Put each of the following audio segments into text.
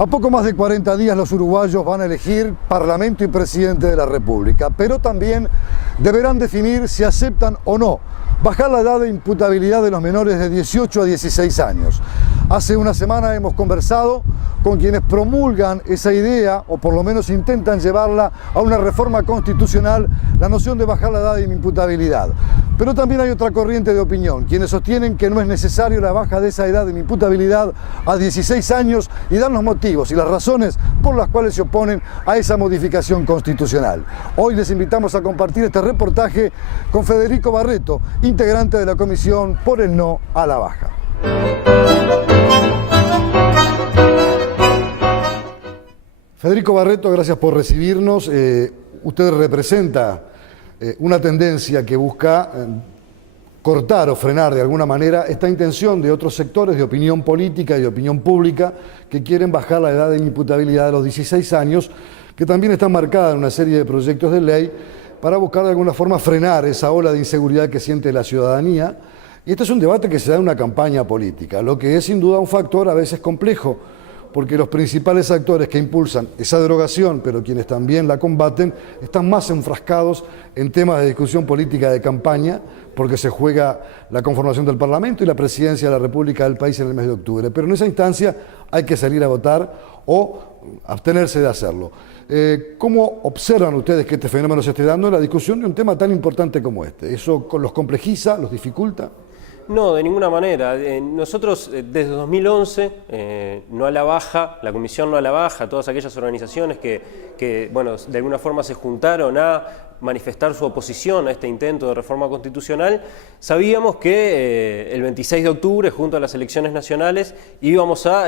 A poco más de 40 días los uruguayos van a elegir Parlamento y Presidente de la República, pero también deberán definir si aceptan o no bajar la edad de imputabilidad de los menores de 18 a 16 años. Hace una semana hemos conversado con quienes promulgan esa idea, o por lo menos intentan llevarla a una reforma constitucional, la noción de bajar la edad de imputabilidad. Pero también hay otra corriente de opinión, quienes sostienen que no es necesario la baja de esa edad de imputabilidad a 16 años y dan los motivos y las razones por las cuales se oponen a esa modificación constitucional. Hoy les invitamos a compartir este reportaje con Federico Barreto, integrante de la Comisión por el No a la Baja. Federico Barreto, gracias por recibirnos. Usted representa una tendencia que busca cortar o frenar de alguna manera esta intención de otros sectores de opinión política y de opinión pública que quieren bajar la edad de imputabilidad a los 16 años, que también está marcada en una serie de proyectos de ley para buscar de alguna forma frenar esa ola de inseguridad que siente la ciudadanía. Y este es un debate que se da en una campaña política, lo que es sin duda un factor a veces complejo, porque los principales actores que impulsan esa derogación, pero quienes también la combaten, están más enfrascados en temas de discusión política de campaña, porque se juega la conformación del Parlamento y la presidencia de la República del país en el mes de octubre. Pero en esa instancia hay que salir a votar o abstenerse de hacerlo. ¿Cómo observan ustedes que este fenómeno se esté dando en la discusión de un tema tan importante como este? ¿Eso los complejiza, los dificulta? No, de ninguna manera. Nosotros desde 2011, No a la Baja, la Comisión No a la Baja, todas aquellas organizaciones que bueno, de alguna forma se juntaron a manifestar su oposición a este intento de reforma constitucional, sabíamos que el 26 de octubre, junto a las elecciones nacionales, íbamos a,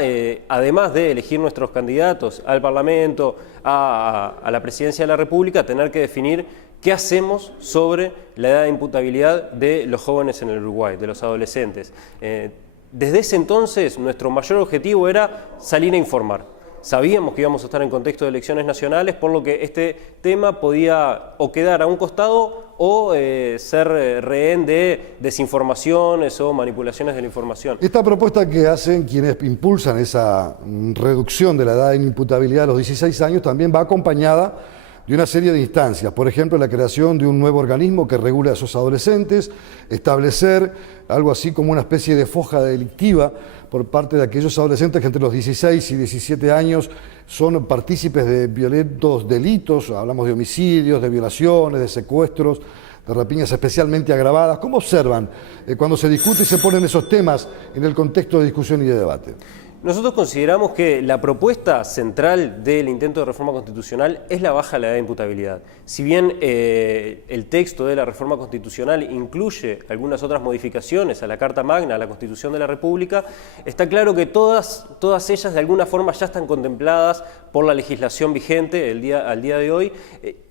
además de elegir nuestros candidatos al Parlamento, a la Presidencia de la República, tener que definir qué hacemos sobre la edad de imputabilidad de los jóvenes en el Uruguay, de los adolescentes. Desde ese entonces, nuestro mayor objetivo era salir a informar. Sabíamos que íbamos a estar en contexto de elecciones nacionales, por lo que este tema podía o quedar a un costado o ser rehén de desinformaciones o manipulaciones de la información. Esta propuesta que hacen quienes impulsan esa reducción de la edad de imputabilidad a los 16 años también va acompañada de una serie de instancias, por ejemplo, la creación de un nuevo organismo que regule a esos adolescentes, establecer algo así como una especie de foja delictiva por parte de aquellos adolescentes que entre los 16 y 17 años son partícipes de violentos delitos, hablamos de homicidios, de violaciones, de secuestros, de rapiñas especialmente agravadas. ¿Cómo observan cuando se discute y se ponen esos temas en el contexto de discusión y de debate? Nosotros consideramos que la propuesta central del intento de reforma constitucional es la baja de la edad de imputabilidad. Si bien el texto de la reforma constitucional incluye algunas otras modificaciones a la Carta Magna, a la Constitución de la República, está claro que todas ellas de alguna forma ya están contempladas por la legislación vigente al día de hoy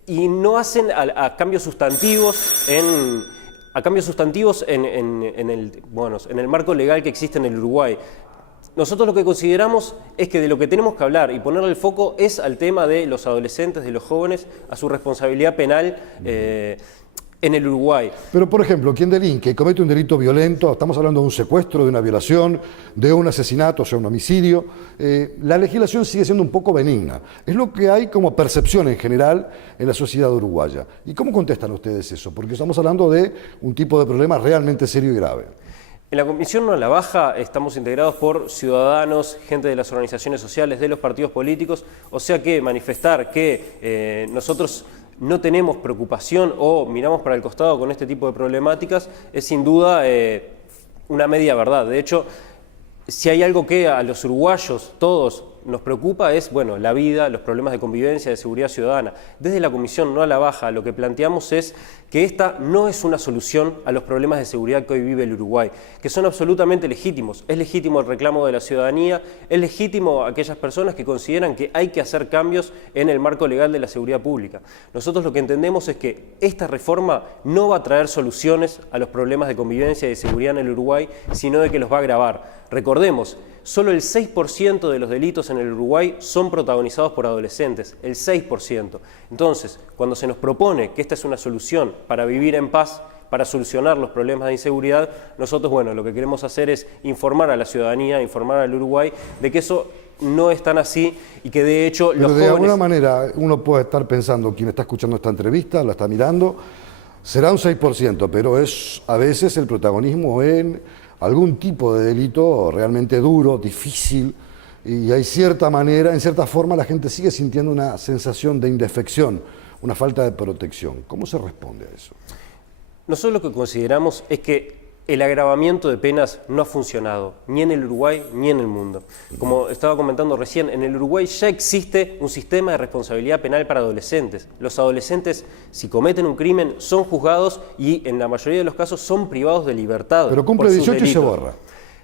y no hacen a cambios sustantivos en el marco legal que existe en el Uruguay. Nosotros lo que consideramos es que de lo que tenemos que hablar y ponerle el foco es al tema de los adolescentes, de los jóvenes, a su responsabilidad penal en el Uruguay. Pero, por ejemplo, quien delinque y comete un delito violento, estamos hablando de un secuestro, de una violación, de un asesinato, o sea, un homicidio, la legislación sigue siendo un poco benigna. Es lo que hay como percepción en general en la sociedad uruguaya. ¿Y cómo contestan ustedes eso? Porque estamos hablando de un tipo de problema realmente serio y grave. En la Comisión No a la Baja estamos integrados por ciudadanos, gente de las organizaciones sociales, de los partidos políticos, o sea que manifestar que nosotros no tenemos preocupación o miramos para el costado con este tipo de problemáticas es sin duda una media verdad. De hecho, si hay algo que a los uruguayos todos nos preocupa es, bueno, la vida, los problemas de convivencia, de seguridad ciudadana. Desde la Comisión No a la Baja lo que planteamos es que esta no es una solución a los problemas de seguridad que hoy vive el Uruguay, que son absolutamente legítimos. Es legítimo el reclamo de la ciudadanía, es legítimo aquellas personas que consideran que hay que hacer cambios en el marco legal de la seguridad pública. Nosotros lo que entendemos es que esta reforma no va a traer soluciones a los problemas de convivencia y de seguridad en el Uruguay, sino de que los va a agravar. Recordemos, solo el 6% de los delitos en el Uruguay son protagonizados por adolescentes, el 6%. Entonces, cuando se nos propone que esta es una solución para vivir en paz, para solucionar los problemas de inseguridad, nosotros, bueno, lo que queremos hacer es informar a la ciudadanía, informar al Uruguay de que eso no es tan así y que de hecho Pero los de jóvenes... alguna manera uno puede estar pensando, quien está escuchando esta entrevista, la está mirando, será un 6%, pero es a veces el protagonismo en algún tipo de delito realmente duro, difícil, y hay cierta manera, en cierta forma la gente sigue sintiendo una sensación de indefección, una falta de protección. ¿Cómo se responde a eso? Nosotros lo que consideramos es que el agravamiento de penas no ha funcionado, ni en el Uruguay ni en el mundo. Como estaba comentando recién, en el Uruguay ya existe un sistema de responsabilidad penal para adolescentes. Los adolescentes, si cometen un crimen, son juzgados y en la mayoría de los casos son privados de libertad. Pero cumple por sus 18 y se delitos. borra.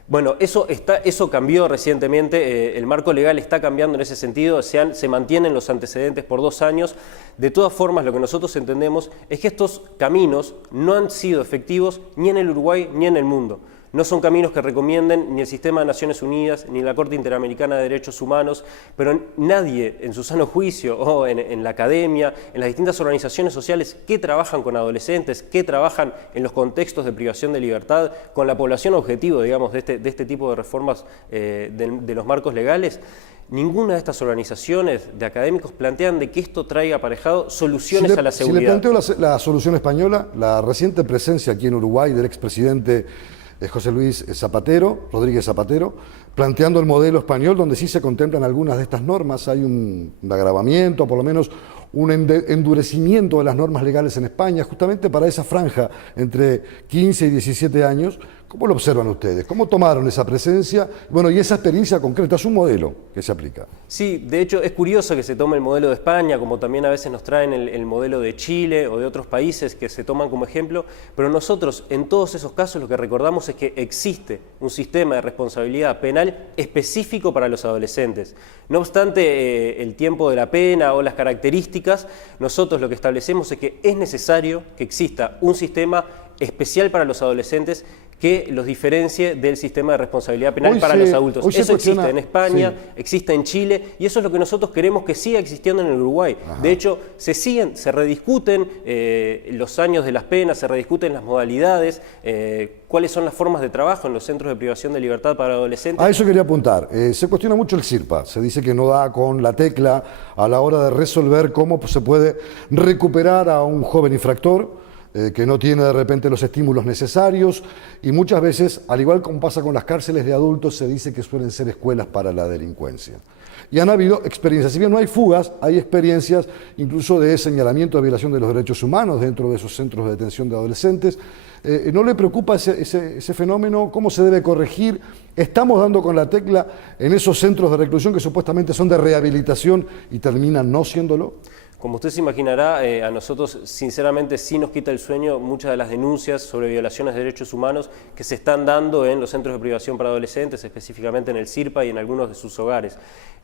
Bueno, eso cambió recientemente, el marco legal está cambiando en ese sentido, se mantienen los antecedentes por 2 años. De todas formas, lo que nosotros entendemos es que estos caminos no han sido efectivos ni en el Uruguay ni en el mundo. No son caminos que recomienden ni el Sistema de Naciones Unidas ni la Corte Interamericana de Derechos Humanos, pero nadie en su sano juicio o en la academia, en las distintas organizaciones sociales que trabajan con adolescentes, que trabajan en los contextos de privación de libertad, con la población objetivo, digamos, de este tipo de reformas de los marcos legales, ninguna de estas organizaciones de académicos plantean de que esto traiga aparejado soluciones a la seguridad. Si le planteo la solución española, la reciente presencia aquí en Uruguay del expresidente José Luis Rodríguez Zapatero, planteando el modelo español donde sí se contemplan algunas de estas normas, hay un agravamiento, por lo menos un endurecimiento de las normas legales en España, justamente para esa franja entre 15 y 17 años. ¿Cómo lo observan ustedes? ¿Cómo tomaron esa presencia? Bueno, y esa experiencia concreta, es un modelo que se aplica. Sí, de hecho es curioso que se tome el modelo de España, como también a veces nos traen el modelo de Chile o de otros países que se toman como ejemplo, pero nosotros en todos esos casos lo que recordamos es que existe un sistema de responsabilidad penal específico para los adolescentes. No obstante el tiempo de la pena o las características, nosotros lo que establecemos es que es necesario que exista un sistema especial para los adolescentes que los diferencie del sistema de responsabilidad penal para los adultos. Eso existe en España, sí, existe en Chile, y eso es lo que nosotros queremos que siga existiendo en el Uruguay. Ajá. De hecho, se rediscuten los años de las penas, se rediscuten las modalidades, cuáles son las formas de trabajo en los centros de privación de libertad para adolescentes. A eso quería apuntar. Se cuestiona mucho el CIRPA. Se dice que no da con la tecla a la hora de resolver cómo se puede recuperar a un joven infractor que no tiene de repente los estímulos necesarios, y muchas veces, al igual como pasa con las cárceles de adultos, se dice que suelen ser escuelas para la delincuencia. Y han habido experiencias, si bien no hay fugas, hay experiencias incluso de señalamiento de violación de los derechos humanos dentro de esos centros de detención de adolescentes. ¿No le preocupa ese fenómeno? ¿Cómo se debe corregir? ¿Estamos dando con la tecla en esos centros de reclusión que supuestamente son de rehabilitación y terminan no siéndolo? Como usted se imaginará, a nosotros sinceramente sí nos quita el sueño muchas de las denuncias sobre violaciones de derechos humanos que se están dando en los centros de privación para adolescentes, específicamente en el CIRPA y en algunos de sus hogares.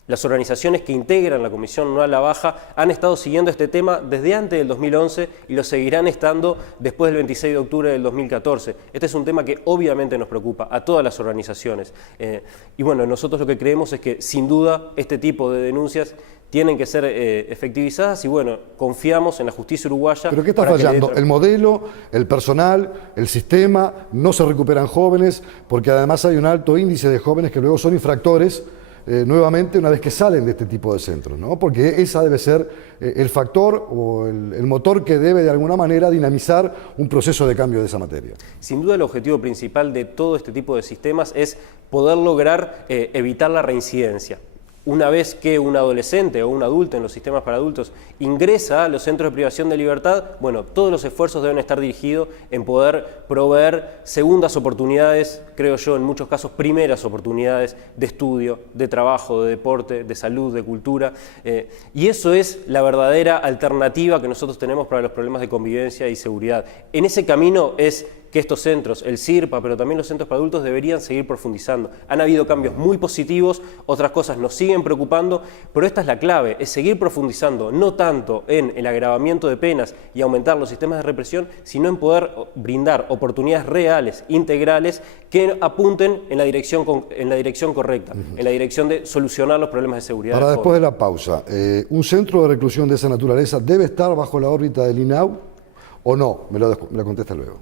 Las organizaciones que integran la Comisión No a la Baja han estado siguiendo este tema desde antes del 2011 y lo seguirán estando después del 26 de octubre del 2014. Este es un tema que obviamente nos preocupa a todas las organizaciones. Y bueno, nosotros lo que creemos es que sin duda este tipo de denuncias tienen que ser efectivizadas y bueno, confiamos en la justicia uruguaya. ¿Pero qué está fallando? ¿El modelo, el personal, el sistema? ¿No se recuperan jóvenes? Porque además hay un alto índice de jóvenes que luego son infractores nuevamente una vez que salen de este tipo de centros, ¿no? Porque esa debe ser el factor o el motor que debe de alguna manera dinamizar un proceso de cambio de esa materia. Sin duda el objetivo principal de todo este tipo de sistemas es poder lograr evitar la reincidencia. Una vez que un adolescente o un adulto en los sistemas para adultos ingresa a los centros de privación de libertad, bueno, todos los esfuerzos deben estar dirigidos en poder proveer segundas oportunidades, creo yo, en muchos casos primeras oportunidades de estudio, de trabajo, de deporte, de salud, de cultura. Y eso es la verdadera alternativa que nosotros tenemos para los problemas de convivencia y seguridad. En ese camino es que estos centros, el CIRPA, pero también los centros para adultos deberían seguir profundizando. Han habido cambios muy positivos, otras cosas nos siguen preocupando, pero esta es la clave, es seguir profundizando, no tanto en el agravamiento de penas y aumentar los sistemas de represión, sino en poder brindar oportunidades reales, integrales, que apunten en la dirección correcta, en la dirección de solucionar los problemas de seguridad. Ahora, después de la pausa, ¿un centro de reclusión de esa naturaleza debe estar bajo la órbita del INAU o no? Me lo contesta luego.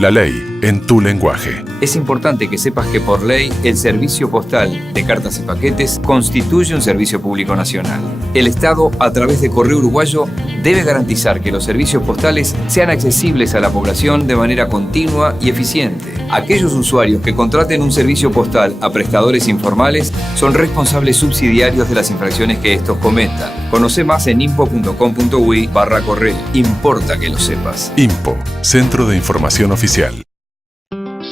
La ley en tu lenguaje. Es importante que sepas que por ley el servicio postal de cartas y paquetes constituye un servicio público nacional. El Estado, a través de Correo Uruguayo, debe garantizar que los servicios postales sean accesibles a la población de manera continua y eficiente. Aquellos usuarios que contraten un servicio postal a prestadores informales son responsables subsidiarios de las infracciones que estos cometan. Conoce más en impo.com.uy/correo. Importa que lo sepas. IMPO, Centro de Información Oficial.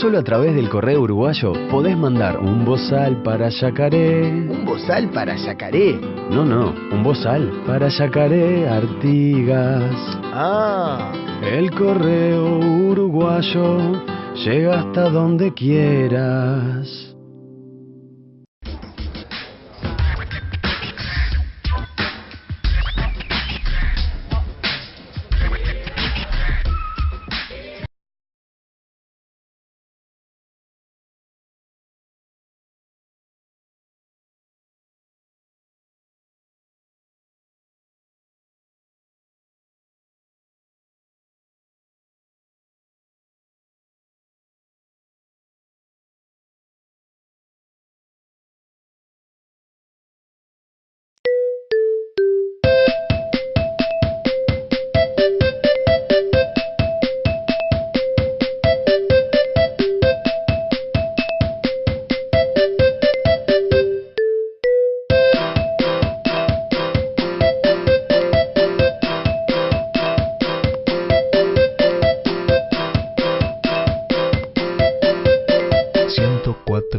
Solo a través del Correo Uruguayo podés mandar un bozal para Yacaré. ¿Un bozal para Yacaré? No, un bozal para Yacaré Artigas. Ah. El Correo Uruguayo llega hasta donde quieras.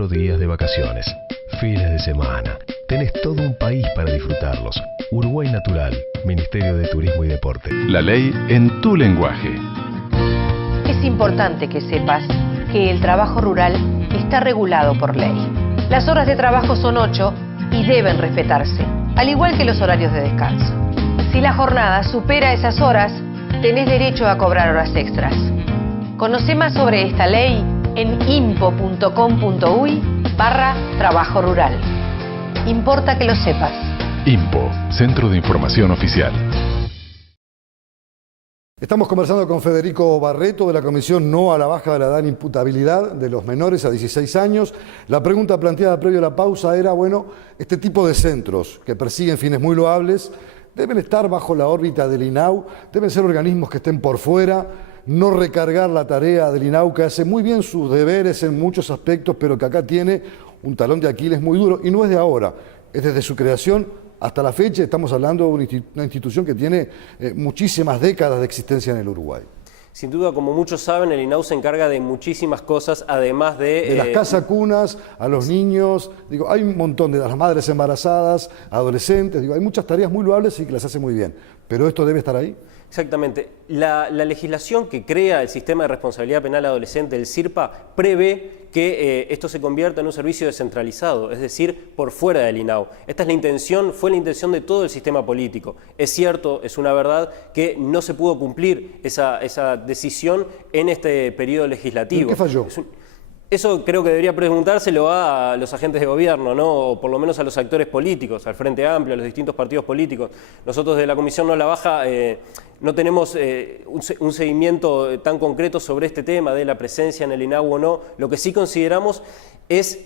Días de vacaciones, fines de semana. Tenés todo un país para disfrutarlos. Uruguay Natural, Ministerio de Turismo y Deporte. La ley en tu lenguaje. Es importante que sepas que el trabajo rural está regulado por ley. Las horas de trabajo son 8 y deben respetarse, al igual que los horarios de descanso. Si la jornada supera esas horas, tenés derecho a cobrar horas extras. Conoce más sobre esta ley en impo.com.uy/trabajo rural. Importa que lo sepas. IMPO, Centro de Información Oficial. Estamos conversando con Federico Barreto de la Comisión No a la Baja de la Edad de Imputabilidad de los menores a 16 años. La pregunta planteada previo a la pausa era, bueno, este tipo de centros que persiguen fines muy loables, ¿deben estar bajo la órbita del INAU? ¿Deben ser organismos que estén por fuera? No recargar la tarea del INAU, que hace muy bien sus deberes en muchos aspectos, pero que acá tiene un talón de Aquiles muy duro, y no es de ahora, es desde su creación hasta la fecha. Estamos hablando de una institución que tiene muchísimas décadas de existencia en el Uruguay. Sin duda, como muchos saben, el INAU se encarga de muchísimas cosas, además de las casas cunas, a los niños, digo, hay un montón de las madres embarazadas, adolescentes, digo, hay muchas tareas muy loables y que las hace muy bien, pero esto debe estar ahí. Exactamente. La legislación que crea el sistema de responsabilidad penal adolescente, el SIRPA, prevé que esto se convierta en un servicio descentralizado, es decir, por fuera del INAU. Esta es la intención, fue la intención de todo el sistema político. Es cierto, es una verdad que no se pudo cumplir esa decisión en este periodo legislativo. ¿En qué falló? Eso creo que debería preguntárselo a los agentes de gobierno, ¿no? O por lo menos a los actores políticos, al Frente Amplio, a los distintos partidos políticos. Nosotros de la Comisión No a la Baja no tenemos un seguimiento tan concreto sobre este tema de la presencia en el INAU o no. Lo que sí consideramos es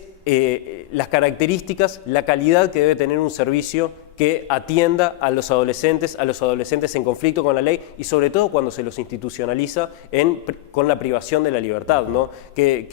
las características, la calidad que debe tener un servicio que atienda a los adolescentes en conflicto con la ley y sobre todo cuando se los institucionaliza con la privación de la libertad, ¿no? Que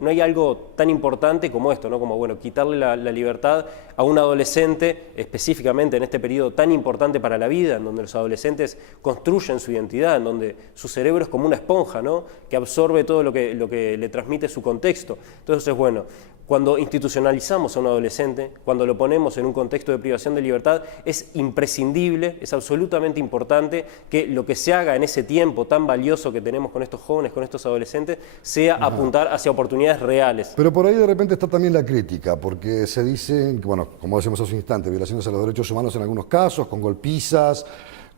no hay algo tan importante como esto, ¿no? Como, bueno, quitarle la libertad a un adolescente, específicamente en este periodo tan importante para la vida, en donde los adolescentes construyen su identidad, en donde su cerebro es como una esponja, ¿no? Que absorbe todo lo que le transmite su contexto. Entonces, bueno, cuando institucionalizamos a un adolescente, cuando lo ponemos en un contexto de privación de libertad, es imprescindible, es absolutamente importante que lo que se haga en ese tiempo tan valioso que tenemos con estos jóvenes, con estos adolescentes, sea apuntar hacia oportunidades reales. Pero por ahí de repente está también la crítica, porque se dice, bueno, como decíamos hace un instante, violaciones a los derechos humanos en algunos casos, con golpizas,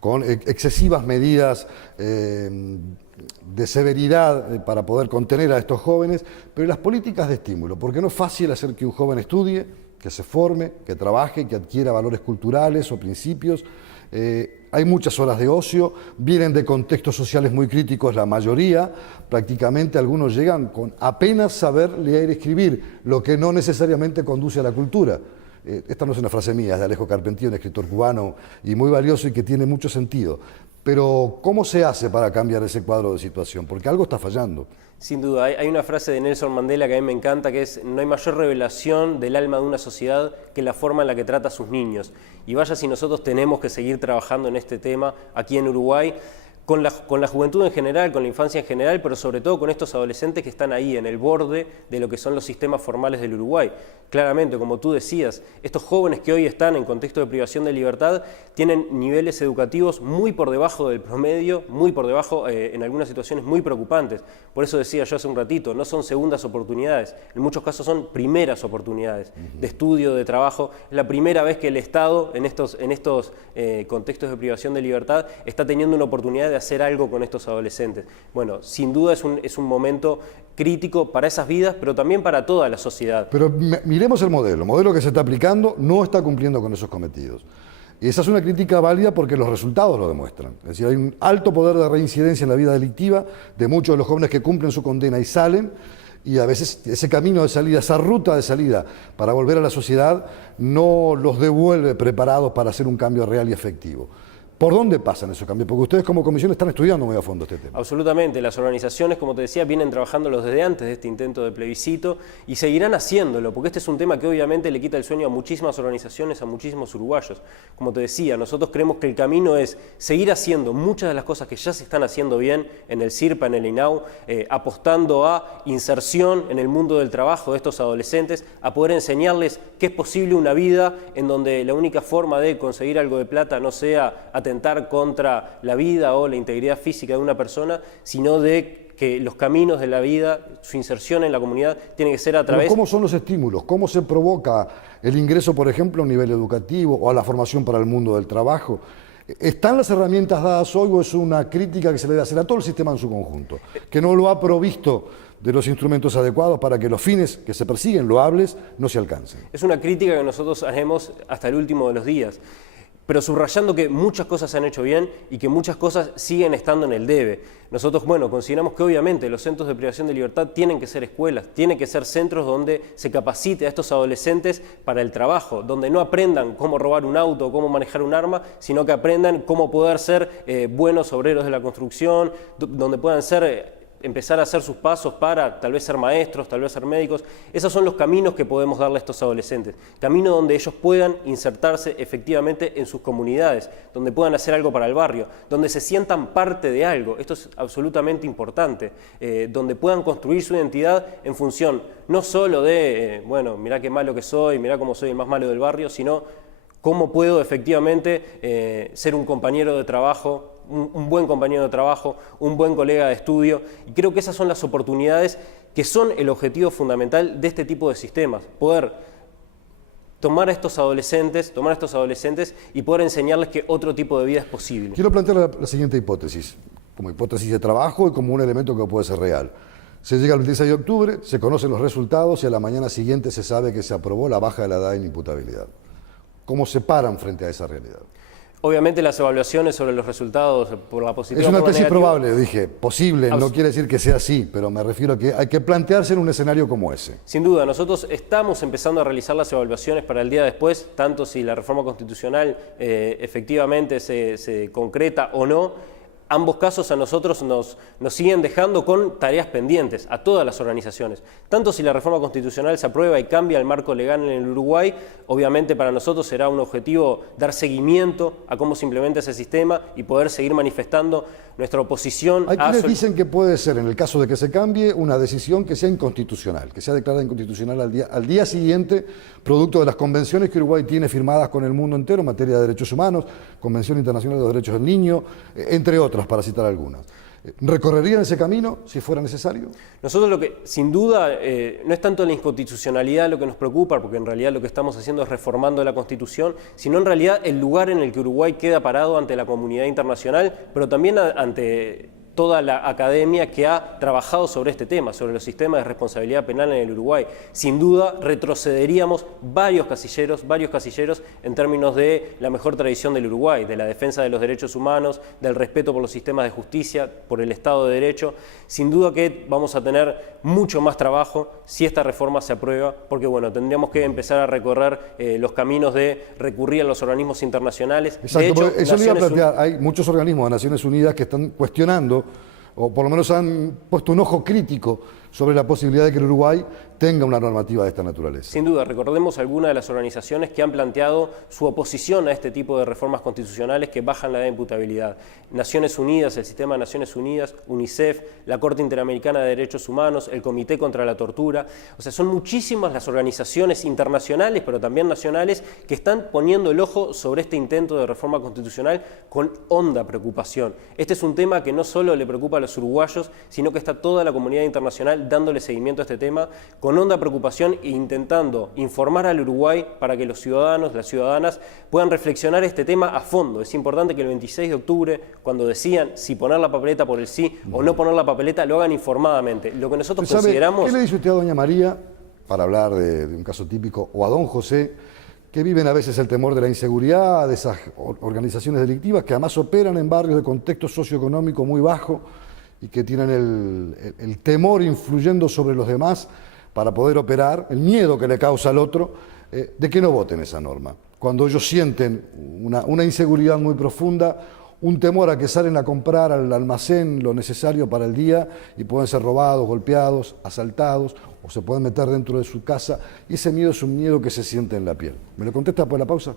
con excesivas medidas de severidad para poder contener a estos jóvenes, pero las políticas de estímulo, porque no es fácil hacer que un joven estudie, que se forme, que trabaje, que adquiera valores culturales o principios. hay muchas horas de ocio, vienen de contextos sociales muy críticos la mayoría, prácticamente algunos llegan con apenas saber leer y escribir, lo que no necesariamente conduce a la cultura. Esta no es una frase mía, es de Alejo Carpentier, un escritor cubano y muy valioso y que tiene mucho sentido. Pero, ¿cómo se hace para cambiar ese cuadro de situación? Porque algo está fallando. Sin duda, hay una frase de Nelson Mandela que a mí me encanta, que es: no hay mayor revelación del alma de una sociedad que la forma en la que trata a sus niños. Y vaya si nosotros tenemos que seguir trabajando en este tema aquí en Uruguay, con la juventud en general, con la infancia en general, pero sobre todo con estos adolescentes que están ahí, en el borde de lo que son los sistemas formales del Uruguay. Claramente, como tú decías, estos jóvenes que hoy están en contexto de privación de libertad tienen niveles educativos muy por debajo del promedio, muy por debajo, en algunas situaciones muy preocupantes. Por eso decía yo hace un ratito, no son segundas oportunidades, en muchos casos son primeras oportunidades de estudio, de trabajo. Es la primera vez que el Estado, en estos contextos de privación de libertad, está teniendo una oportunidad de hacer algo con estos adolescentes. Bueno, sin duda es un momento crítico para esas vidas, pero también para toda la sociedad. Pero miremos el modelo que se está aplicando no está cumpliendo con esos cometidos. Y esa es una crítica válida porque los resultados lo demuestran. Es decir, hay un alto poder de reincidencia en la vida delictiva de muchos de los jóvenes que cumplen su condena y salen, y a veces ese camino de salida, esa ruta de salida para volver a la sociedad no los devuelve preparados para hacer un cambio real y efectivo. ¿Por dónde pasan esos cambios? Porque ustedes como comisión están estudiando muy a fondo este tema. Absolutamente. Las organizaciones, como te decía, vienen trabajando desde antes de este intento de plebiscito y seguirán haciéndolo, porque este es un tema que obviamente le quita el sueño a muchísimas organizaciones, a muchísimos uruguayos. Como te decía, nosotros creemos que el camino es seguir haciendo muchas de las cosas que ya se están haciendo bien en el CIRPA, en el INAU, apostando a inserción en el mundo del trabajo de estos adolescentes, a poder enseñarles que es posible una vida en donde la única forma de conseguir algo de plata no sea atentar contra la vida o la integridad física de una persona, sino de que los caminos de la vida, su inserción en la comunidad, tiene que ser a través... Pero ¿cómo son los estímulos? ¿Cómo se provoca el ingreso, por ejemplo, a un nivel educativo o a la formación para el mundo del trabajo? ¿Están las herramientas dadas hoy o es una crítica que se le debe hacer a todo el sistema en su conjunto, que no lo ha provisto de los instrumentos adecuados para que los fines que se persiguen, loables, no se alcancen? Es una crítica que nosotros haremos hasta el último de los días, pero subrayando que muchas cosas se han hecho bien y que muchas cosas siguen estando en el debe. Nosotros, consideramos que obviamente los centros de privación de libertad tienen que ser escuelas, tienen que ser centros donde se capacite a estos adolescentes para el trabajo, donde no aprendan cómo robar un auto o cómo manejar un arma, sino que aprendan cómo poder ser buenos obreros de la construcción, donde puedan empezar a hacer sus pasos para tal vez ser maestros, tal vez ser médicos. Esos son los caminos que podemos darle a estos adolescentes. Caminos donde ellos puedan insertarse efectivamente en sus comunidades, donde puedan hacer algo para el barrio, donde se sientan parte de algo. Esto es absolutamente importante. Donde puedan construir su identidad en función no solo de, mirá qué malo que soy, mirá cómo soy el más malo del barrio, sino cómo puedo efectivamente ser un compañero de trabajo, un buen compañero de trabajo, un buen colega de estudio. Y creo que esas son las oportunidades que son el objetivo fundamental de este tipo de sistemas. Poder tomar a estos adolescentes y poder enseñarles que otro tipo de vida es posible. Quiero plantear la siguiente hipótesis, como hipótesis de trabajo y como un elemento que puede ser real. Se llega al 26 de octubre, se conocen los resultados y a la mañana siguiente se sabe que se aprobó la baja de la edad de inimputabilidad. ¿Cómo se paran frente a esa realidad? Obviamente las evaluaciones sobre los resultados por la positiva. Es una tesis negativa, probable, dije, posible, no quiere decir que sea así, pero me refiero a que hay que plantearse en un escenario como ese. Sin duda, nosotros estamos empezando a realizar las evaluaciones para el día después, tanto si la reforma constitucional efectivamente se concreta o no. Ambos casos a nosotros nos siguen dejando con tareas pendientes, a todas las organizaciones. Tanto si la reforma constitucional se aprueba y cambia el marco legal en el Uruguay, obviamente para nosotros será un objetivo dar seguimiento a cómo se implementa ese sistema y poder seguir manifestando nuestra oposición. Hay quienes dicen que puede ser, en el caso de que se cambie, una decisión que sea inconstitucional, que sea declarada inconstitucional al día siguiente, producto de las convenciones que Uruguay tiene firmadas con el mundo entero en materia de derechos humanos, Convención Internacional de los Derechos del Niño, entre otras, para citar algunas. ¿Recorrerían ese camino si fuera necesario? Nosotros lo que, sin duda, no es tanto la inconstitucionalidad lo que nos preocupa, porque en realidad lo que estamos haciendo es reformando la Constitución, sino en realidad el lugar en el que Uruguay queda parado ante la comunidad internacional, pero también ante toda la academia que ha trabajado sobre este tema, sobre los sistemas de responsabilidad penal en el Uruguay. Sin duda retrocederíamos varios casilleros en términos de la mejor tradición del Uruguay, de la defensa de los derechos humanos, del respeto por los sistemas de justicia, por el Estado de Derecho. Sin duda que vamos a tener mucho más trabajo si esta reforma se aprueba, porque bueno, tendríamos que empezar a recorrer los caminos de recurrir a los organismos internacionales. Exacto, de hecho, eso le iba a plantear. Hay muchos organismos de Naciones Unidas que están cuestionando, o por lo menos han puesto un ojo crítico sobre la posibilidad de que el Uruguay tenga una normativa de esta naturaleza. Sin duda, recordemos algunas de las organizaciones que han planteado su oposición a este tipo de reformas constitucionales que bajan la edad de imputabilidad. Naciones Unidas, el Sistema de Naciones Unidas, UNICEF, la Corte Interamericana de Derechos Humanos, el Comité contra la Tortura. O sea, son muchísimas las organizaciones internacionales, pero también nacionales, que están poniendo el ojo sobre este intento de reforma constitucional con honda preocupación. Este es un tema que no solo le preocupa a los uruguayos, sino que está toda la comunidad internacional dándole seguimiento a este tema con honda preocupación e intentando informar al Uruguay para que los ciudadanos, las ciudadanas puedan reflexionar este tema a fondo. Es importante que el 26 de octubre, cuando decían si poner la papeleta por el sí o no poner la papeleta, lo hagan informadamente. Lo que nosotros consideramos... ¿Qué le dice usted a doña María, para hablar de un caso típico, o a don José, que viven a veces el temor de la inseguridad, de esas organizaciones delictivas que además operan en barrios de contexto socioeconómico muy bajo y que tienen el temor influyendo sobre los demás para poder operar, el miedo que le causa al otro, de que no voten esa norma? Cuando ellos sienten una inseguridad muy profunda, un temor a que salen a comprar al almacén lo necesario para el día y pueden ser robados, golpeados, asaltados, o se pueden meter dentro de su casa, y ese miedo es un miedo que se siente en la piel. ¿Me lo contesta después de la pausa?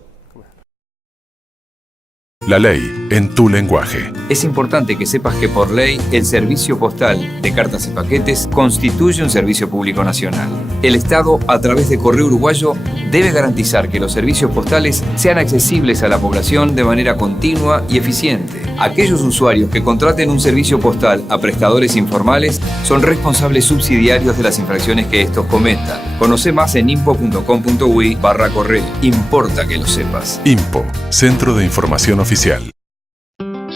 La ley en tu lenguaje. Es importante que sepas que por ley el servicio postal de cartas y paquetes constituye un servicio público nacional. El Estado, a través de Correo Uruguayo, debe garantizar que los servicios postales sean accesibles a la población de manera continua y eficiente. Aquellos usuarios que contraten un servicio postal a prestadores informales son responsables subsidiarios de las infracciones que estos cometan. Conoce más en impo.com.uy/correo. Importa que lo sepas. INPO, Centro de Información Oficial.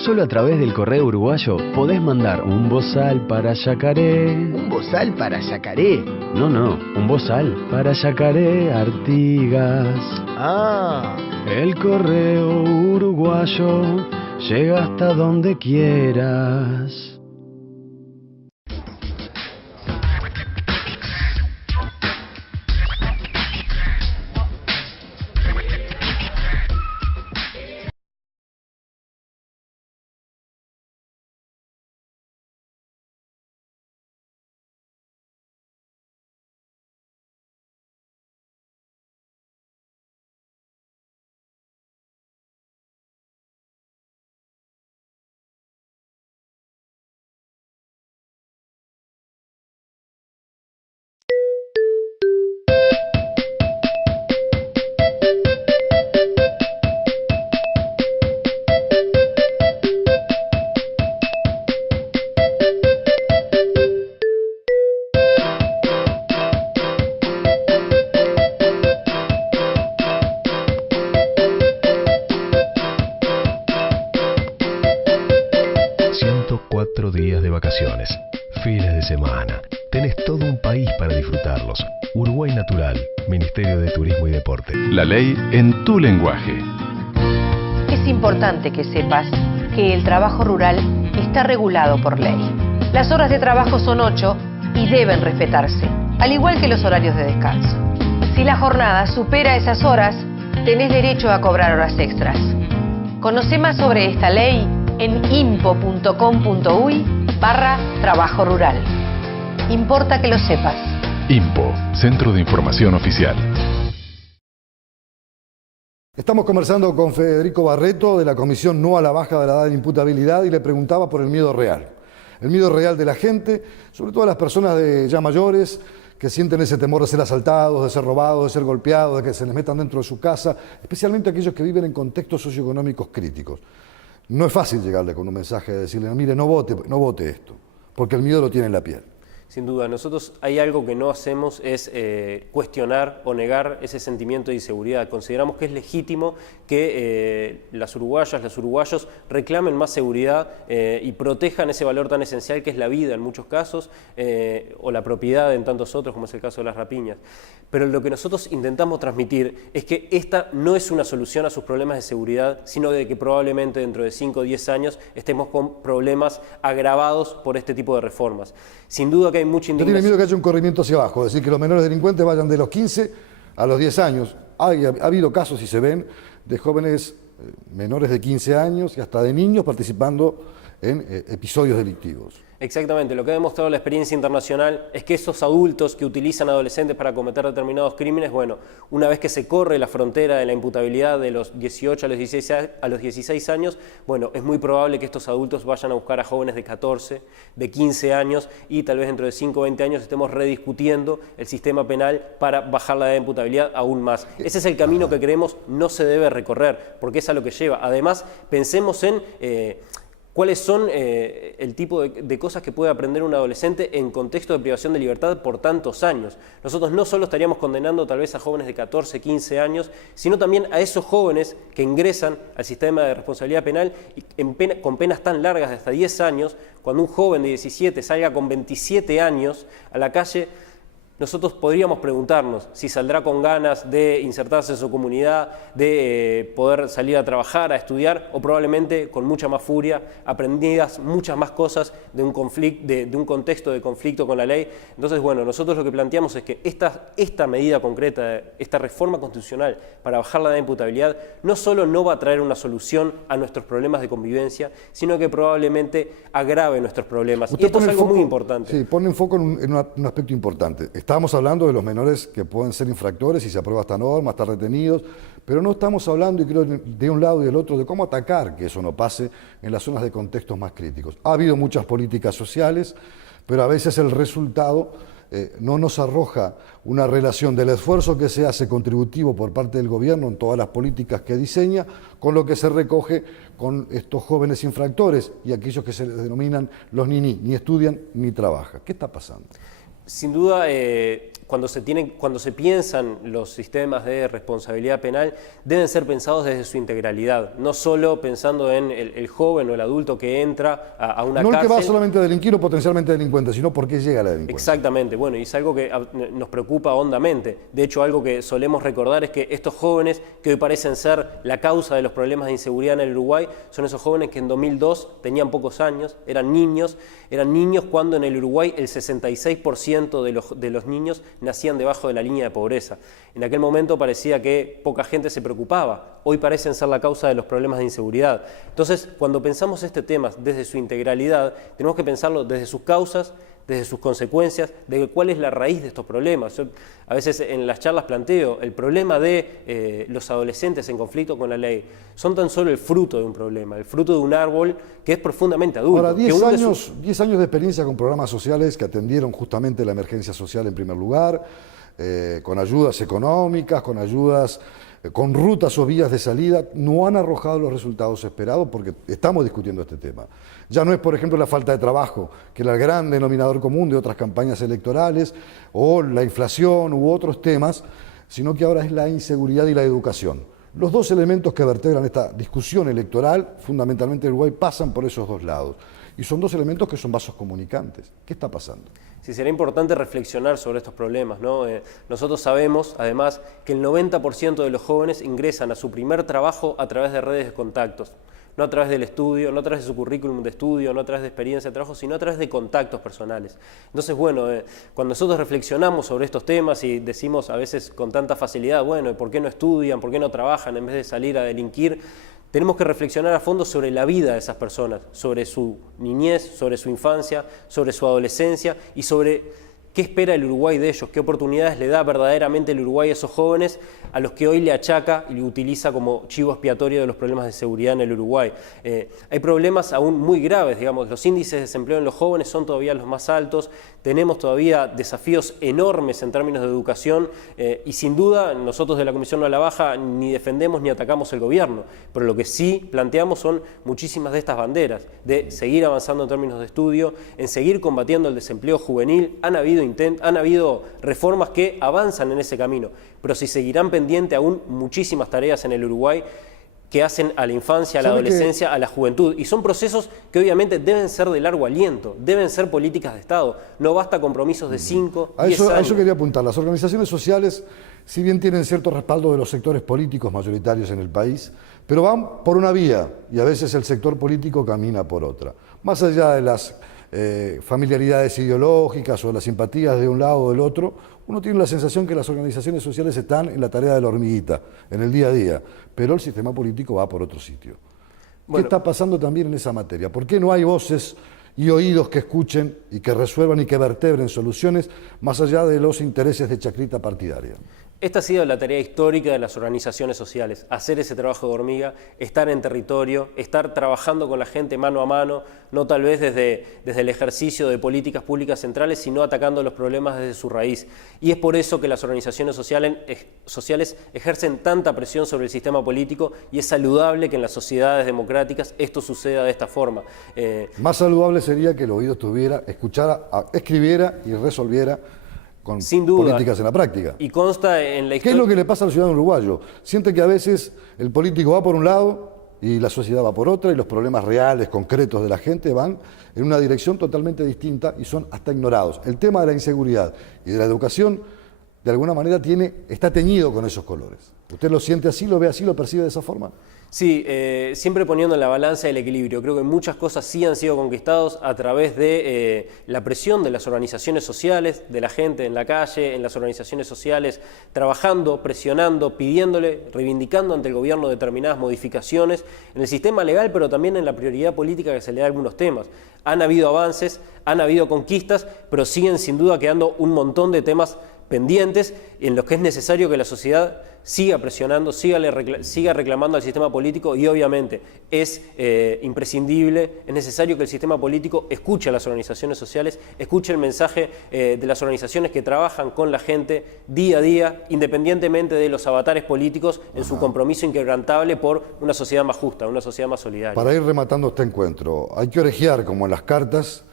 Solo a través del correo uruguayo podés mandar un bozal para Yacaré. ¿Un bozal para Yacaré? No, un bozal para Yacaré Artigas. Ah. El correo uruguayo llega hasta donde quieras. Fines de semana. Tenés todo un país para disfrutarlos. Uruguay Natural, Ministerio de Turismo y Deporte. La ley en tu lenguaje. Es importante que sepas que el trabajo rural está regulado por ley. Las horas de trabajo son 8 y deben respetarse, al igual que los horarios de descanso. Si la jornada supera esas horas, tenés derecho a cobrar horas extras. Conoce más sobre esta ley en impo.com.uy/trabajo rural. Importa que lo sepas. INPO, Centro de Información Oficial. Estamos conversando con Federico Barreto de la Comisión No a la Baja de la Edad de Imputabilidad y le preguntaba por el miedo real. El miedo real de la gente, sobre todo a las personas ya mayores que sienten ese temor de ser asaltados, de ser robados, de ser golpeados, de que se les metan dentro de su casa, especialmente aquellos que viven en contextos socioeconómicos críticos. No es fácil llegarle con un mensaje de decirle, mire, no vote esto, porque el miedo lo tiene en la piel. Sin duda, nosotros hay algo que no hacemos es cuestionar o negar ese sentimiento de inseguridad. Consideramos que es legítimo que las uruguayas, los uruguayos reclamen más seguridad y protejan ese valor tan esencial que es la vida en muchos casos o la propiedad en tantos otros, como es el caso de las rapiñas. Pero lo que nosotros intentamos transmitir es que esta no es una solución a sus problemas de seguridad, sino de que probablemente dentro de 5 o 10 años estemos con problemas agravados por este tipo de reformas. Sin duda que hay mucha ¿Usted tiene indignación. miedo que haya un corrimiento hacia abajo? Es decir, que los menores delincuentes vayan de los 15 a los 10 años. Ha habido casos, si se ven, de jóvenes menores de 15 años y hasta de niños participando en episodios delictivos. Exactamente, lo que ha demostrado la experiencia internacional es que esos adultos que utilizan adolescentes para cometer determinados crímenes, bueno, una vez que se corre la frontera de la imputabilidad de los 18 a los 16 años, bueno, es muy probable que estos adultos vayan a buscar a jóvenes de 14, de 15 años y tal vez dentro de 5 o 20 años estemos rediscutiendo el sistema penal para bajar la edad de imputabilidad aún más. Ese es el camino que creemos no se debe recorrer, porque es a lo que lleva. Además, pensemos en ¿cuáles son el tipo de cosas que puede aprender un adolescente en contexto de privación de libertad por tantos años? Nosotros no solo estaríamos condenando tal vez a jóvenes de 14, 15 años, sino también a esos jóvenes que ingresan al sistema de responsabilidad penal con penas tan largas de hasta 10 años. Cuando un joven de 17 salga con 27 años a la calle, nosotros podríamos preguntarnos si saldrá con ganas de insertarse en su comunidad, de poder salir a trabajar, a estudiar, o probablemente con mucha más furia, aprendidas muchas más cosas de un contexto de conflicto con la ley. Entonces, bueno, nosotros lo que planteamos es que esta medida concreta, esta reforma constitucional para bajar la edad de imputabilidad, no solo no va a traer una solución a nuestros problemas de convivencia, sino que probablemente agrave nuestros problemas. Y esto es algo muy importante. Sí, pone en foco en un aspecto importante. Estamos hablando de los menores que pueden ser infractores y se aprueba esta norma, estar retenidos, pero no estamos hablando, y creo de un lado y del otro, de cómo atacar que eso no pase en las zonas de contextos más críticos. Ha habido muchas políticas sociales, pero a veces el resultado no nos arroja una relación del esfuerzo que se hace contributivo por parte del gobierno en todas las políticas que diseña, con lo que se recoge con estos jóvenes infractores y aquellos que se les denominan los niní, ni estudian ni trabajan. ¿Qué está pasando? Sin duda, cuando se piensan los sistemas de responsabilidad penal, deben ser pensados desde su integralidad, no solo pensando en el joven o el adulto que entra a una cárcel. No el que va solamente a delinquir o potencialmente delincuente, sino por qué llega a la delincuencia. Exactamente, bueno, y es algo que nos preocupa hondamente. De hecho, algo que solemos recordar es que estos jóvenes que hoy parecen ser la causa de los problemas de inseguridad en el Uruguay, son esos jóvenes que en 2002 tenían pocos años, eran niños cuando en el Uruguay el 66% de los niños nacían debajo de la línea de pobreza. En aquel momento parecía que poca gente se preocupaba, hoy parecen ser la causa de los problemas de inseguridad. Entonces, cuando pensamos este tema desde su integralidad, tenemos que pensarlo desde sus causas, desde sus consecuencias, de cuál es la raíz de estos problemas. Yo a veces en las charlas planteo, el problema de los adolescentes en conflicto con la ley son tan solo el fruto de un problema, el fruto de un árbol que es profundamente adulto. Ahora, 10 años de experiencia con programas sociales que atendieron justamente la emergencia social en primer lugar, con ayudas económicas, con rutas o vías de salida, no han arrojado los resultados esperados porque estamos discutiendo este tema. Ya no es, por ejemplo, la falta de trabajo, que era el gran denominador común de otras campañas electorales, o la inflación u otros temas, sino que ahora es la inseguridad y la educación. Los dos elementos que vertebran esta discusión electoral, fundamentalmente en Uruguay, pasan por esos dos lados. Y son dos elementos que son vasos comunicantes. ¿Qué está pasando? Sí, será importante reflexionar sobre estos problemas, ¿no? Nosotros sabemos, además, que el 90% de los jóvenes ingresan a su primer trabajo a través de redes de contactos. No a través del estudio, no a través de su currículum de estudio, no a través de experiencia de trabajo, sino a través de contactos personales. Entonces, bueno, cuando nosotros reflexionamos sobre estos temas y decimos a veces con tanta facilidad, bueno, ¿por qué no estudian, por qué no trabajan en vez de salir a delinquir? Tenemos que reflexionar a fondo sobre la vida de esas personas, sobre su niñez, sobre su infancia, sobre su adolescencia y sobre ¿Qué espera el Uruguay de ellos? ¿Qué oportunidades le da verdaderamente el Uruguay a esos jóvenes a los que hoy le achaca y le utiliza como chivo expiatorio de los problemas de seguridad en el Uruguay? Hay problemas aún muy graves, digamos, los índices de desempleo en los jóvenes son todavía los más altos, tenemos todavía desafíos enormes en términos de educación y sin duda nosotros de la Comisión No a la Baja ni defendemos ni atacamos el gobierno, pero lo que sí planteamos son muchísimas de estas banderas, de seguir avanzando en términos de estudio, en seguir combatiendo el desempleo juvenil. Han habido reformas que avanzan en ese camino, pero si seguirán pendientes aún muchísimas tareas en el Uruguay que hacen a la infancia, a la adolescencia, a la juventud. Y son procesos que obviamente deben ser de largo aliento, deben ser políticas de Estado. No basta compromisos de 5, 10 años. A eso quería apuntar. Las organizaciones sociales, si bien tienen cierto respaldo de los sectores políticos mayoritarios en el país, pero van por una vía y a veces el sector político camina por otra. Más allá de las familiaridades ideológicas o de las simpatías de un lado o del otro, uno tiene la sensación que las organizaciones sociales están en la tarea de la hormiguita, en el día a día, pero el sistema político va por otro sitio. Bueno, ¿qué está pasando también en esa materia? ¿Por qué no hay voces y oídos que escuchen y que resuelvan y que vertebren soluciones más allá de los intereses de chacrita partidaria? Esta ha sido la tarea histórica de las organizaciones sociales, hacer ese trabajo de hormiga, estar en territorio, estar trabajando con la gente mano a mano, no tal vez desde el ejercicio de políticas públicas centrales, sino atacando los problemas desde su raíz. Y es por eso que las organizaciones sociales ejercen tanta presión sobre el sistema político y es saludable que en las sociedades democráticas esto suceda de esta forma. Más saludable sería que el oído escuchara, escribiera y resolviera con sin duda, políticas en la práctica. Y consta en la historia. ¿Qué es lo que le pasa al ciudadano uruguayo? Siente que a veces el político va por un lado y la sociedad va por otra y los problemas reales, concretos de la gente van en una dirección totalmente distinta y son hasta ignorados. El tema de la inseguridad y de la educación, de alguna manera, está teñido con esos colores. ¿Usted lo siente así, lo ve así, lo percibe de esa forma? Sí, siempre poniendo en la balanza el equilibrio. Creo que muchas cosas sí han sido conquistadas a través de la presión de las organizaciones sociales, de la gente en la calle, en las organizaciones sociales, trabajando, presionando, pidiéndole, reivindicando ante el gobierno determinadas modificaciones en el sistema legal, pero también en la prioridad política que se le da a algunos temas. Han habido avances, han habido conquistas, pero siguen sin duda quedando un montón de temas pendientes en los que es necesario que la sociedad siga presionando, siga reclamando al sistema político y obviamente es imprescindible, es necesario que el sistema político escuche a las organizaciones sociales, escuche el mensaje de las organizaciones que trabajan con la gente día a día, independientemente de los avatares políticos, en su compromiso inquebrantable por una sociedad más justa, una sociedad más solidaria. Para ir rematando este encuentro, hay que orejear, como en las cartas,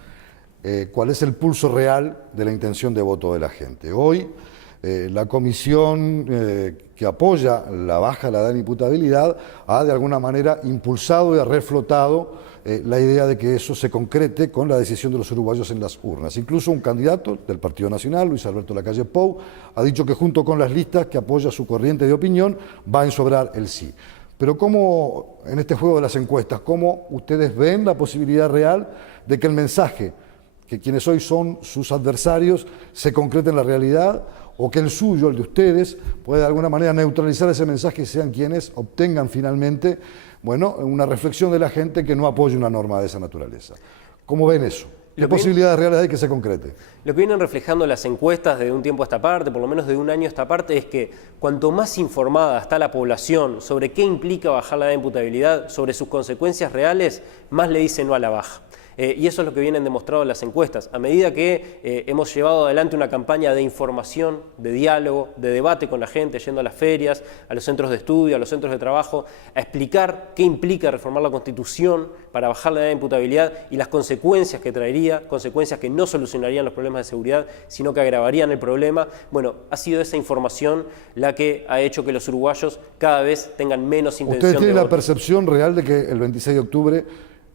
cuál es el pulso real de la intención de voto de la gente. Hoy, la comisión que apoya la baja de la edad de imputabilidad ha de alguna manera impulsado y ha reflotado la idea de que eso se concrete con la decisión de los uruguayos en las urnas. Incluso un candidato del Partido Nacional, Luis Alberto Lacalle Pou, ha dicho que junto con las listas que apoya su corriente de opinión va a ensobrar el sí. Pero ¿cómo, en este juego de las encuestas, cómo ustedes ven la posibilidad real de que el mensaje que quienes hoy son sus adversarios se concrete en la realidad, o que el suyo, el de ustedes, pueda de alguna manera neutralizar ese mensaje y sean quienes obtengan finalmente, bueno, una reflexión de la gente que no apoye una norma de esa naturaleza? ¿Cómo ven eso? ¿Qué posibilidades reales hay que se concrete? Lo que vienen reflejando las encuestas de un tiempo a esta parte, por lo menos de un año a esta parte, es que cuanto más informada está la población sobre qué implica bajar la edad de imputabilidad, sobre sus consecuencias reales, más le dicen no a la baja. Y eso es lo que vienen demostrando las encuestas. A medida que hemos llevado adelante una campaña de información, de diálogo, de debate con la gente, yendo a las ferias, a los centros de estudio, a los centros de trabajo, a explicar qué implica reformar la Constitución para bajar la edad de imputabilidad y las consecuencias que traería, consecuencias que no solucionarían los problemas de seguridad, sino que agravarían el problema. Bueno, ha sido esa información la que ha hecho que los uruguayos cada vez tengan menos intención de voto. ¿Ustedes tienen la percepción real de que el 26 de octubre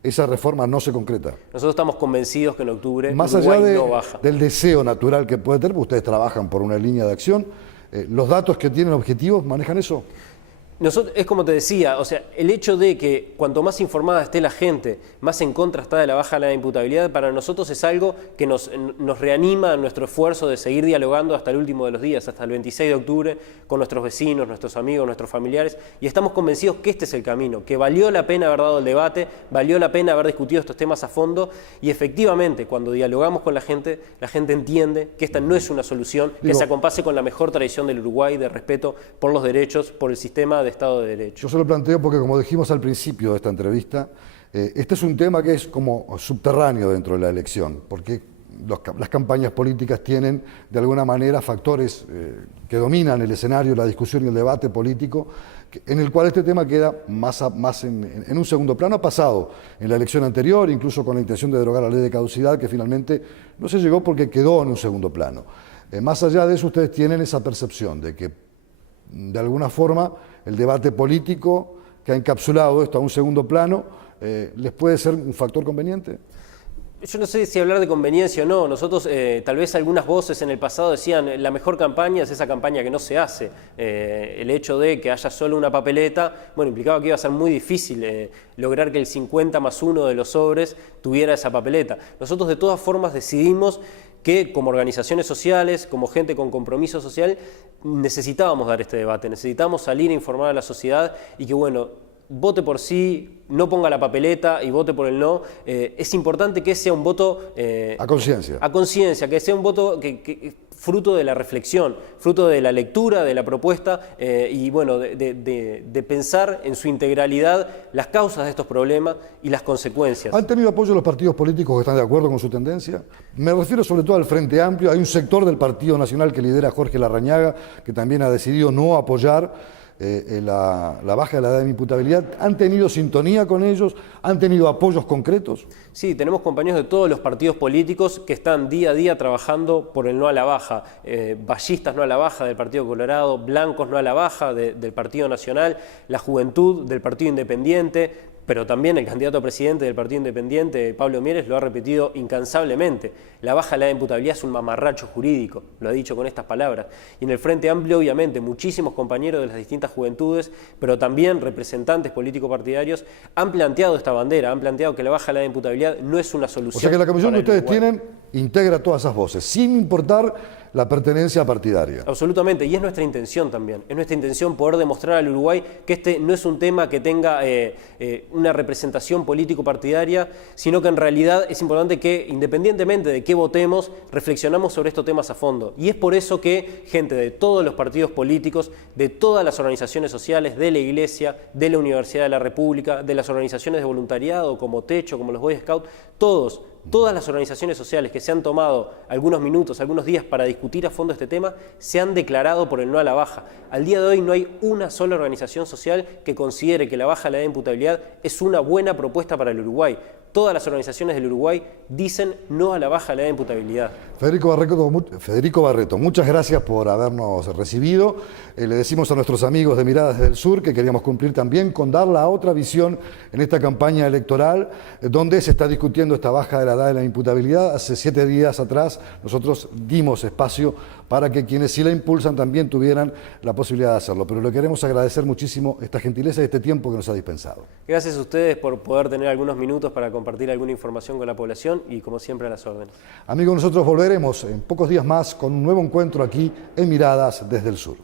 esa reforma no se concreta? Nosotros estamos convencidos que en octubre más Uruguay allá no baja. Del deseo natural que puede tener, porque ustedes trabajan por una línea de acción, ¿los datos que tienen objetivos manejan eso? Es como te decía, o sea, el hecho de que cuanto más informada esté la gente, más en contra está de la baja de la imputabilidad, para nosotros es algo que nos reanima en nuestro esfuerzo de seguir dialogando hasta el último de los días, hasta el 26 de octubre, con nuestros vecinos, nuestros amigos, nuestros familiares, y estamos convencidos que este es el camino, que valió la pena haber dado el debate, valió la pena haber discutido estos temas a fondo, y efectivamente, cuando dialogamos con la gente entiende que esta no es una solución que se acompase con la mejor tradición del Uruguay de respeto por los derechos, por el sistema de Estado de Derecho. Yo se lo planteo porque, como dijimos al principio de esta entrevista, este es un tema que es como subterráneo dentro de la elección, porque las campañas políticas tienen, de alguna manera, factores que dominan el escenario, la discusión y el debate político, en el cual este tema queda más en un segundo plano. Ha pasado en la elección anterior, incluso con la intención de derogar la ley de caducidad, que finalmente no se llegó porque quedó en un segundo plano. Más allá de eso, ustedes tienen esa percepción de que, de alguna forma, el debate político que ha encapsulado esto a un segundo plano, ¿les puede ser un factor conveniente? Yo no sé si hablar de conveniencia o no. Nosotros, tal vez algunas voces en el pasado decían la mejor campaña es esa campaña que no se hace. El hecho de que haya solo una papeleta, bueno, implicaba que iba a ser muy difícil lograr que el 50+1 de los sobres tuviera esa papeleta. Nosotros de todas formas decidimos que como organizaciones sociales, como gente con compromiso social, necesitábamos dar este debate, necesitábamos salir a informar a la sociedad y que, bueno, vote por sí, no ponga la papeleta y vote por el no. Es importante que sea un voto a conciencia. A conciencia, que sea un voto fruto de la reflexión, fruto de la lectura de la propuesta y bueno, de pensar en su integralidad las causas de estos problemas y las consecuencias. ¿Han tenido apoyo los partidos políticos que están de acuerdo con su tendencia? Me refiero sobre todo al Frente Amplio. Hay un sector del Partido Nacional que lidera Jorge Larrañaga, que también ha decidido no apoyar la baja de la edad de imputabilidad. ¿Han tenido sintonía con ellos? ¿Han tenido apoyos concretos? Sí, tenemos compañeros de todos los partidos políticos que están día a día trabajando por el no a la baja. Ballistas no a la baja del Partido Colorado, Blancos no a la baja del Partido Nacional, la Juventud del Partido Independiente, pero también el candidato a presidente del Partido Independiente, Pablo Mieres, lo ha repetido incansablemente. La baja de la edad de imputabilidad es un mamarracho jurídico, lo ha dicho con estas palabras. Y en el Frente Amplio, obviamente, muchísimos compañeros de las distintas juventudes, pero también representantes político-partidarios, han planteado esta bandera, han planteado que la baja de la edad de imputabilidad no es una solución. O sea que la comisión que ustedes Uruguay tienen integra todas esas voces, sin importar la pertenencia partidaria. Absolutamente, y es nuestra intención también. Es nuestra intención poder demostrar al Uruguay que este no es un tema que tenga una representación político-partidaria, sino que en realidad es importante que, independientemente de qué votemos, reflexionamos sobre estos temas a fondo. Y es por eso que gente de todos los partidos políticos, de todas las organizaciones sociales, de la Iglesia, de la Universidad de la República, de las organizaciones de voluntariado como Techo, como los Boy Scouts, todas las organizaciones sociales que se han tomado algunos minutos, algunos días para discutir a fondo este tema, se han declarado por el no a la baja. Al día de hoy no hay una sola organización social que considere que la baja de la edad de imputabilidad es una buena propuesta para el Uruguay. Todas las organizaciones del Uruguay dicen no a la baja de la edad de imputabilidad. Federico Barreto, muchas gracias por habernos recibido. Le decimos a nuestros amigos de Miradas del Sur que queríamos cumplir también con dar la otra visión en esta campaña electoral, donde se está discutiendo esta baja de la edad de la imputabilidad. Hace 7 días atrás nosotros dimos espacio para que quienes sí la impulsan también tuvieran la posibilidad de hacerlo. Pero le queremos agradecer muchísimo esta gentileza y este tiempo que nos ha dispensado. Gracias a ustedes por poder tener algunos minutos para compartir alguna información con la población y, como siempre, a las órdenes. Amigos, nosotros volveremos en pocos días más con un nuevo encuentro aquí en Miradas desde el Sur.